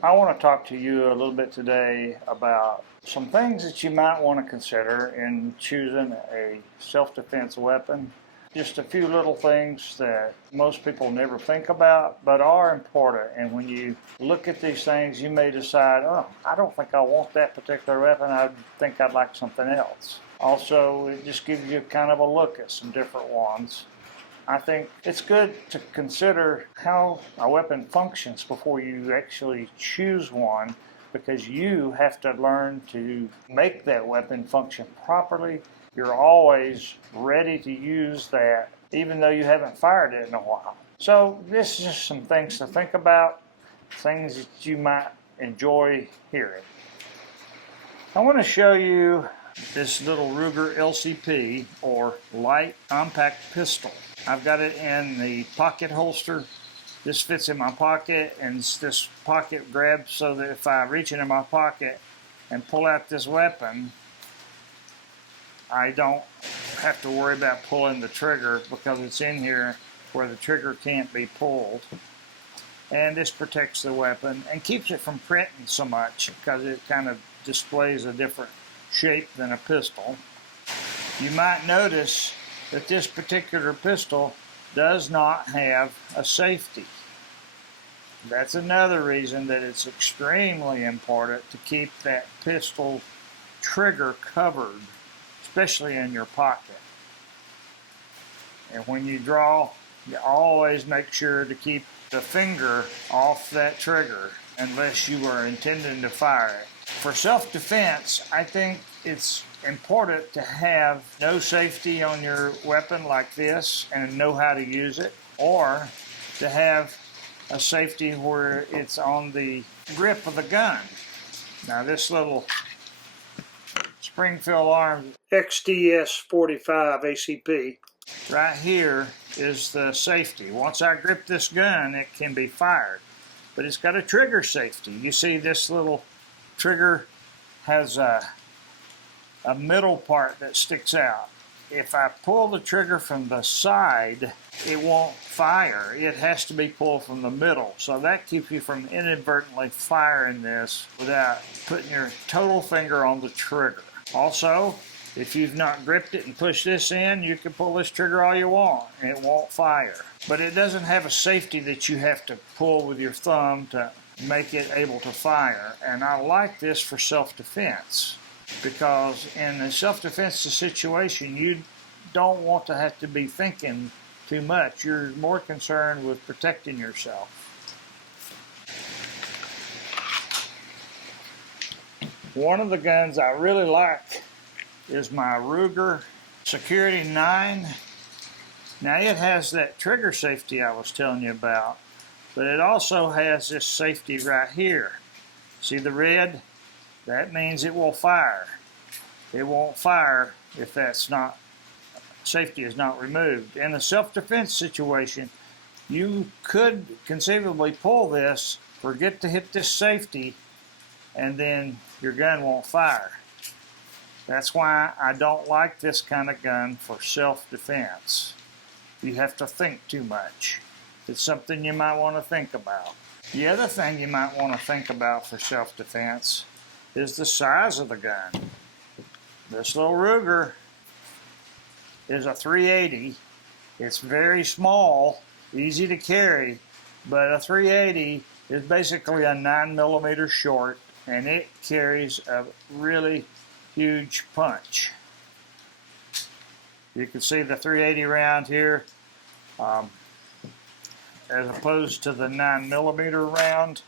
I want to talk to you a little bit today about some things that you might want to consider in choosing a self-defense weapon. Just a few little things that most people never think about, but are important. And when you look at these things, you may decide, oh, I don't think I want that particular weapon. I think I'd like something else. Also, it just gives you kind of a look at some different ones. I think it's good to consider how a weapon functions before you actually choose one, because you have to learn to make that weapon function properly. You're always ready to use that even though you haven't fired it in a while. So this is just some things to think about, things that you might enjoy hearing. I want to show you this little Ruger LCP, or light compact pistol. I've got it in the pocket holster. This fits in my pocket, and this pocket grabs so that if I reach into my pocket and pull out this weapon, I don't have to worry about pulling the trigger because it's in here where the trigger can't be pulled. And this protects the weapon and keeps it from printing so much because it kind of displays a different shape than a pistol. You might notice that this particular pistol does not have a safety. That's another reason that it's extremely important to keep that pistol trigger covered, especially in your pocket. And when you draw, you always make sure to keep the finger off that trigger unless you are intending to fire it. For self-defense, I think it's important to have no safety on your weapon like this and know how to use it, or to have a safety where it's on the grip of the gun. Now this little Springfield Arms XDS-45 ACP right here is the safety. Once I grip this gun, it can be fired, but it's got a trigger safety. You see this little trigger has a middle part that sticks out. If I pull the trigger from the side, it won't fire. It has to be pulled from the middle. So that keeps you from inadvertently firing this without putting your total finger on the trigger. Also, if you've not gripped it and pushed this in, you can pull this trigger all you want and it won't fire. But it doesn't have a safety that you have to pull with your thumb to make it able to fire. And I like this for self-defense, because in a self-defense situation, you don't want to have to be thinking too much. You're more concerned with protecting yourself. One of the guns I really like is my Ruger Security 9. Now it has that trigger safety I was telling you about, but it also has this safety right here. See the red? That means it will fire. It won't fire if that's not, safety is not removed. In a self-defense situation, you could conceivably pull this, forget to hit this safety, and then your gun won't fire. That's why I don't like this kind of gun for self-defense. You have to think too much. It's something you might want to think about. The other thing you might want to think about for self-defense is the size of the gun. This little Ruger is a 380. It's very small, easy to carry, but a 380 is basically a 9mm short, and it carries a really huge punch. You can see the 380 round here, as opposed to the 9mm round.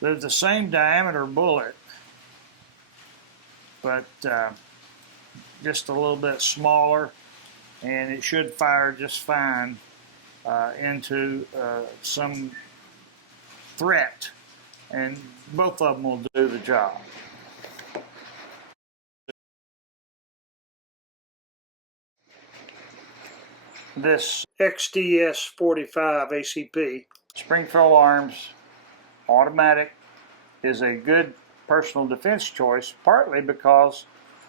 They're the same diameter bullet, but just a little bit smaller, and it should fire just fine into some threat, and both of them will do the job. This XDS-45 ACP Springfield Arms automatic is a good personal defense choice, partly because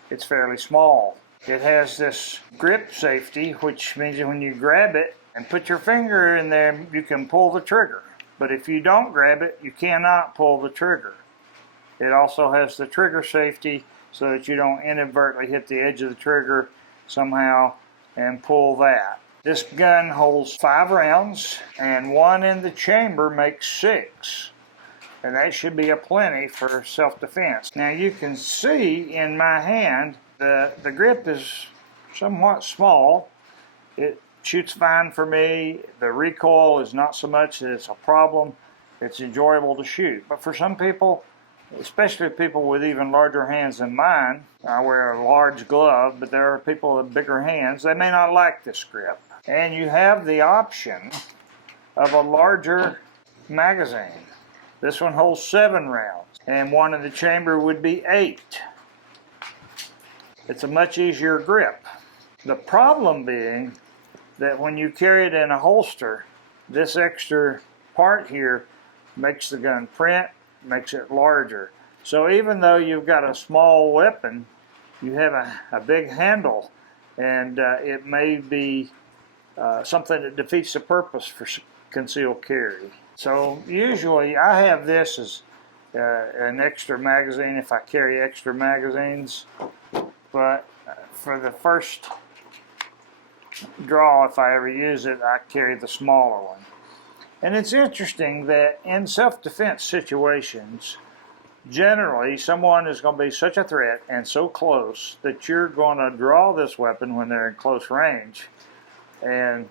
it's fairly small. It has this grip safety, which means that when you grab it, and put your finger in there, you can pull the trigger. But if you don't grab it, you cannot pull the trigger. It also has the trigger safety so that you don't inadvertently hit the edge of the trigger somehow and pull that. This gun holds 5 rounds, and 1 in the chamber makes 6. And that should be a plenty for self-defense. Now you can see in my hand the grip is somewhat small. It shoots fine for me. The recoil is not so much that it's a problem. It's enjoyable to shoot. But for some people, especially people with even larger hands than mine, I wear a large glove, but there are people with bigger hands, they may not like this grip. And you have the option of a larger magazine. This one holds 7 rounds, and 1 in the chamber would be 8. It's a much easier grip. The problem being that when you carry it in a holster, this extra part here makes the gun print, makes it larger. So even though you've got a small weapon, you have a big handle, and it may be something that defeats the purpose for concealed carry. So usually I have this as an extra magazine if I carry extra magazines, but for the first draw, if I ever use it, I carry the smaller one. And it's interesting that in self-defense situations, generally someone is going to be such a threat and so close that you're going to draw this weapon when they're in close range, and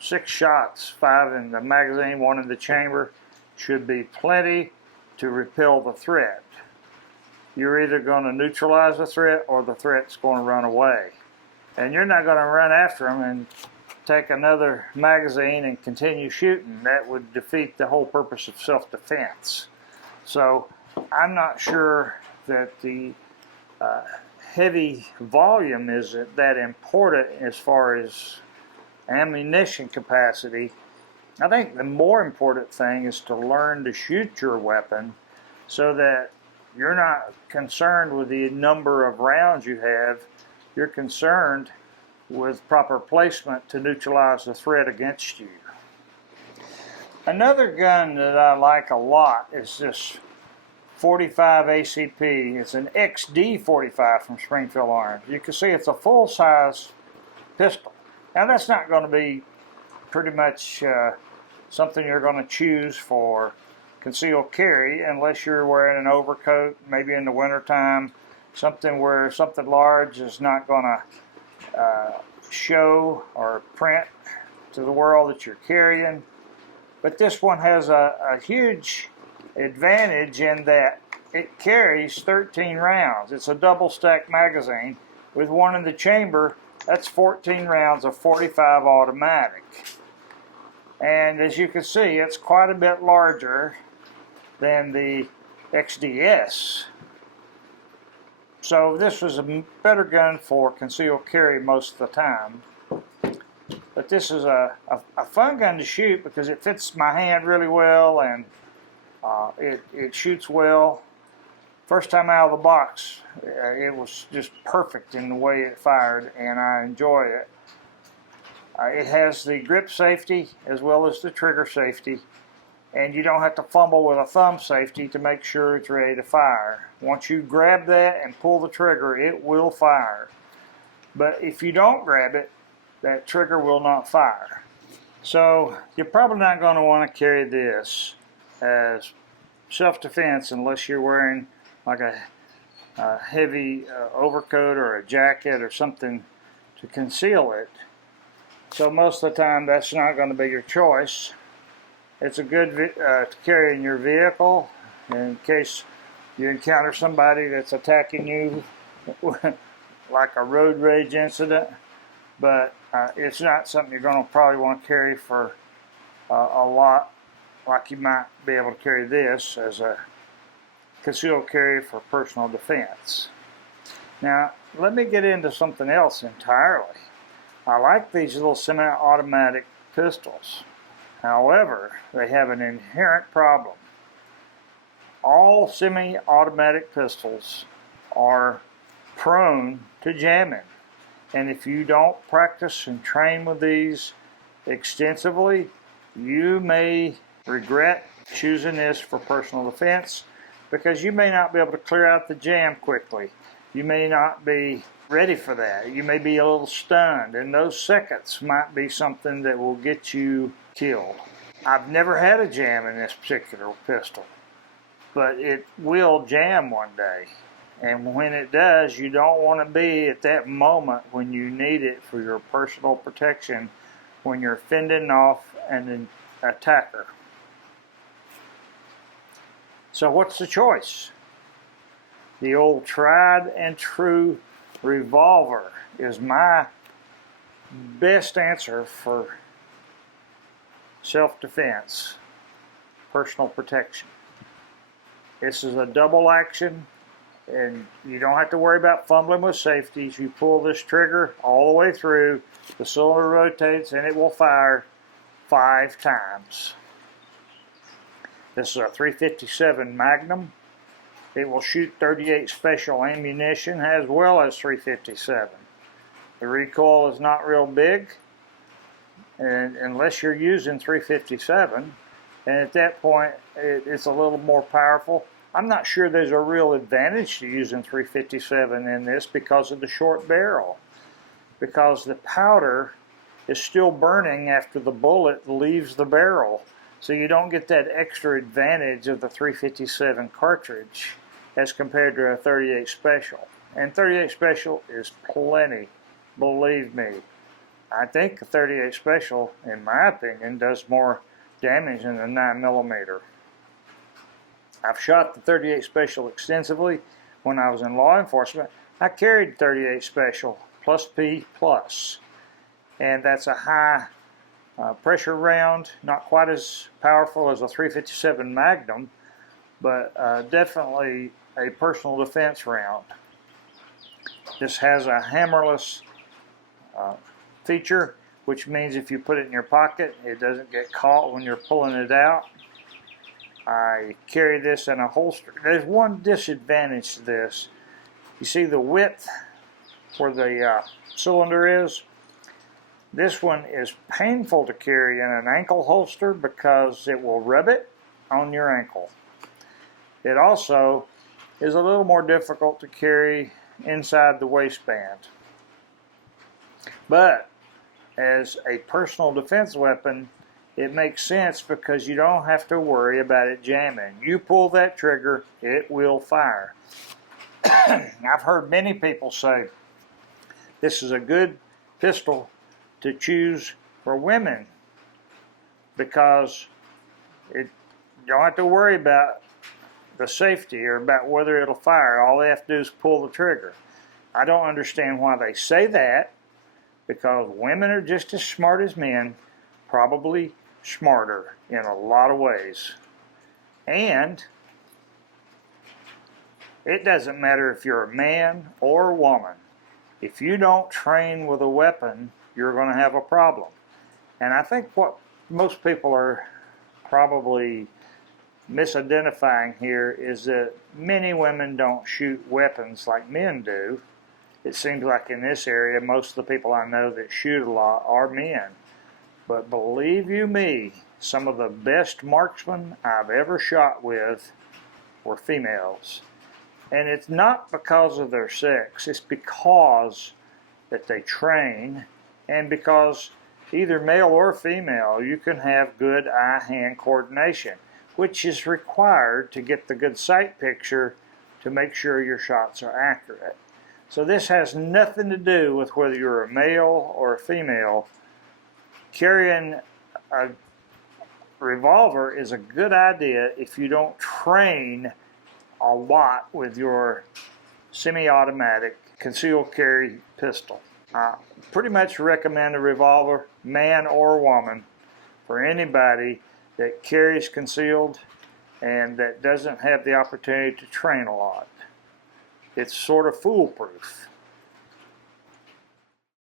6 shots, 5 in the magazine, 1 in the chamber, should be plenty to repel the threat. You're either going to neutralize the threat or the threat's going to run away. And you're not going to run after them and take another magazine and continue shooting. That would defeat the whole purpose of self-defense. So I'm not sure that the heavy volume is that important as far as ammunition capacity. I think the more important thing is to learn to shoot your weapon so that you're not concerned with the number of rounds you have. You're concerned with proper placement to neutralize the threat against you. Another gun that I like a lot is this 45 ACP. It's an XD 45 from Springfield Arms. You can see it's a full-size pistol. Now that's not going to be pretty much something you're going to choose for concealed carry unless you're wearing an overcoat, maybe in the wintertime, something where something large is not going to show or print to the world that you're carrying. But this one has a huge advantage in that it carries 13 rounds. It's a double stack magazine with 1 in the chamber. That's 14 rounds of 45 automatic. And as you can see, it's quite a bit larger than the XDS. So this was a better gun for concealed carry most of the time. But this is a fun gun to shoot because it fits my hand really well, and it shoots well. First time out of the box, it was just perfect in the way it fired, and I enjoy it. It has the grip safety as well as the trigger safety, and you don't have to fumble with a thumb safety to make sure it's ready to fire. Once you grab that and pull the trigger, it will fire. But if you don't grab it, that trigger will not fire. So you're probably not going to want to carry this as self-defense unless you're wearing like a heavy overcoat or a jacket or something to conceal it. So most of the time that's not going to be your choice. It's a good to carry in your vehicle in case you encounter somebody that's attacking you like a road rage incident. But it's not something you're going to probably want to carry for a lot, like you might be able to carry this as a concealed carry for personal defense. Now, let me get into something else entirely. I like these little semi-automatic pistols. However, they have an inherent problem. All semi-automatic pistols are prone to jamming. And if you don't practice and train with these, extensively, you may regret choosing this for personal defense because you may not be able to clear out the jam quickly. You may not be ready for that. You may be a little stunned, and those seconds might be something that will get you killed. I've never had a jam in this particular pistol, but it will jam one day. And when it does, you don't want to be at that moment when you need it for your personal protection, when you're fending off an attacker. So what's the choice? The old tried and true revolver is my best answer for self-defense, personal protection. This is a double action, and you don't have to worry about fumbling with safeties. You pull this trigger all the way through, the cylinder rotates, and it will fire 5 times. This is a .357 Magnum. It will shoot .38 special ammunition as well as .357. The recoil is not real big, and unless you're using .357, and at that point it's a little more powerful. I'm not sure there's a real advantage to using .357 in this because of the short barrel, because the powder is still burning after the bullet leaves the barrel. So you don't get that extra advantage of the .357 cartridge as compared to a .38 Special. And .38 Special is plenty, believe me. I think the .38 Special, in my opinion, does more damage than the 9mm. I've shot the .38 Special extensively. When I was in law enforcement, I carried .38 Special plus P plus. And that's a high pressure round, not quite as powerful as a .357 Magnum, but definitely a personal defense round. This has a hammerless feature, which means if you put it in your pocket, it doesn't get caught when you're pulling it out. I carry this in a holster. There's one disadvantage to this. You see the width where the cylinder is? This one is painful to carry in an ankle holster because it will rub it on your ankle. It also is a little more difficult to carry inside the waistband. But as a personal defense weapon, it makes sense because you don't have to worry about it jamming. You pull that trigger, it will fire. I've heard many people say this is a good pistol to choose for women because you don't have to worry about the safety or about whether it'll fire. All they have to do is pull the trigger. I don't understand why they say that, because women are just as smart as men, probably smarter in a lot of ways. And it doesn't matter if you're a man or a woman. If you don't train with a weapon, you're going to have a problem. And I think what most people are probably misidentifying here is that many women don't shoot weapons like men do. It seems like in this area, most of the people I know that shoot a lot are men. But believe you me, some of the best marksmen I've ever shot with were females. And it's not because of their sex, it's because that they train, and because either male or female, you can have good eye-hand coordination, which is required to get the good sight picture to make sure your shots are accurate. So this has nothing to do with whether you're a male or a female. Carrying a revolver is a good idea if you don't train a lot with your semi-automatic concealed carry pistol. I pretty much recommend a revolver, man or woman, for anybody that carries concealed and that doesn't have the opportunity to train a lot. It's sort of foolproof.